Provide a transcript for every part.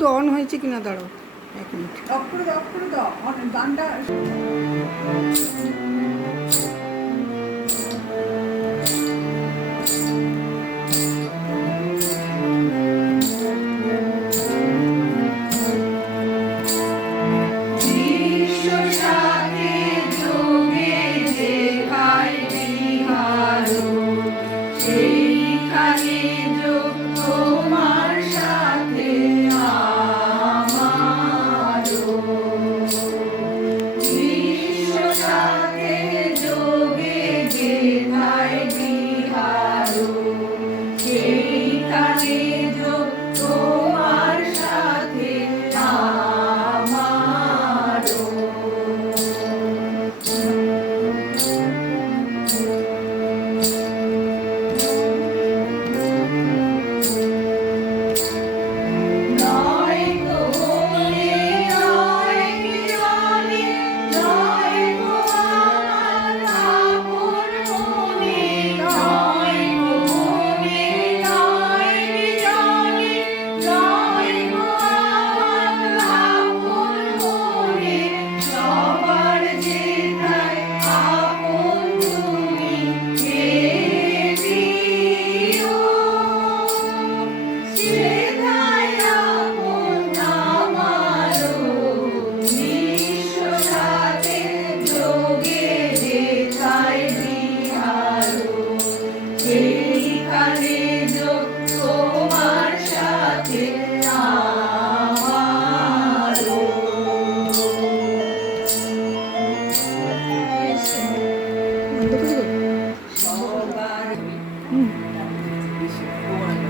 তো অন হয়েছে কিনা দাঁড়াও। এক মিনিট অফ করে দাও করে দাও অন গানটা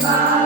Bye.